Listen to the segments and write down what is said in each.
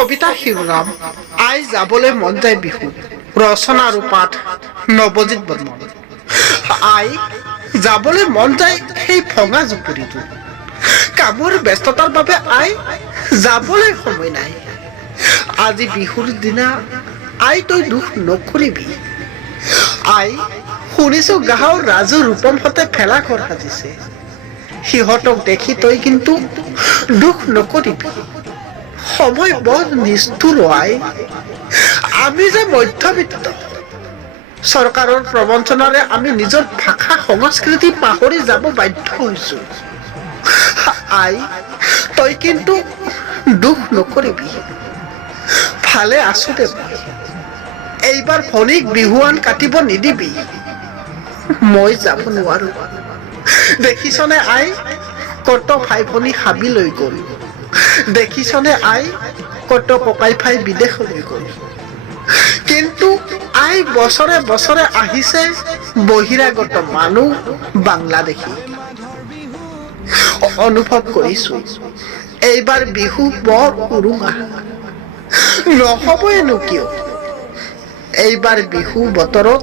কবিতা শিৰোনাম আই যাবলৈ মন যায় বিহু, ৰচনা আৰু পাঠ নৱজিৎ বৰ্মন। আই যাবলৈ মন যায় সেই ভঙা জুপুৰিটো, কামৰ ব্যস্ততাৰ বাবে আই যাবলৈ সময় নাই। আজি বিহুৰ দিনা আই তই দুখ নকৰিবি। আই শুনিছো গাঁৱৰ ৰাজু ৰূপমহঁতে ভেলাঘৰ সাজিছে, সিহঁতক দেখি তই কিন্তু দুখ নকৰিবি। সময় বৰ নিষ্ঠুৰ আই, আমি যে মধ্যবিত্ত, চৰকাৰৰ প্ৰবঞ্চনাৰে আমি নিজৰ ভাষা সংস্কৃতি পাহৰি যাব বাধ্য হৈছো। আই তই কিন্তু দুখ নকৰিবি। ভালে আছো দে মই, এইবাৰ ভনীক বিহুৱান কাটিব নিদিবি। মই যাব নোৱাৰো। দেখিছনে আই কত ভাই ভনী হাবি লৈ গল, দেখিছনে আই কত ককাই ভাই বিদেশলৈ গল। কিন্তু আই বছৰে বছৰে আহিছে বহিৰাগত মানুহ বাংলাদেশী। অনুভৱ কৰিছো এইবাৰ বিহু বৰ উৰুঙা। নহবইনো কিয়, এইবাৰ বিহু বতৰত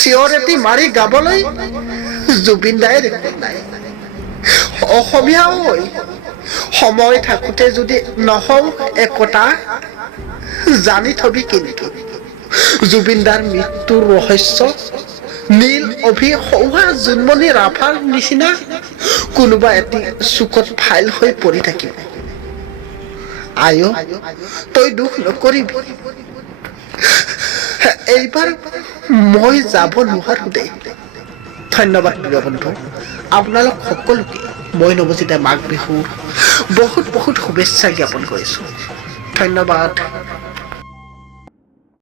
চিঞৰেতি মাৰি গাবলৈ জুবিন দাই দেখোন নাই। অসমীয়া ঐ, সময় থাকোতে যদি নহওঁ একতা, জানি থবি কিন্তু জুবিন দাৰ মৃত্যুৰ ৰহস্য নীল অভিসৌহা জোনমণি ৰাভাৰ নিচিনা কোনোবা এটি চুকত ফাইল হৈ পৰি থাকিব। আই তই দুখ নকৰিবি। এইবাৰ মই যাব নোৱাৰো দেই। ধন্যবাদ প্ৰিয় বন্ধু, আপোনালোক সকলোকে মই নৱজিতে মাঘ বিহুৰ বহুত বহুত শুভেচ্ছা জ্ঞাপন কৰিছো। ধন্যবাদ।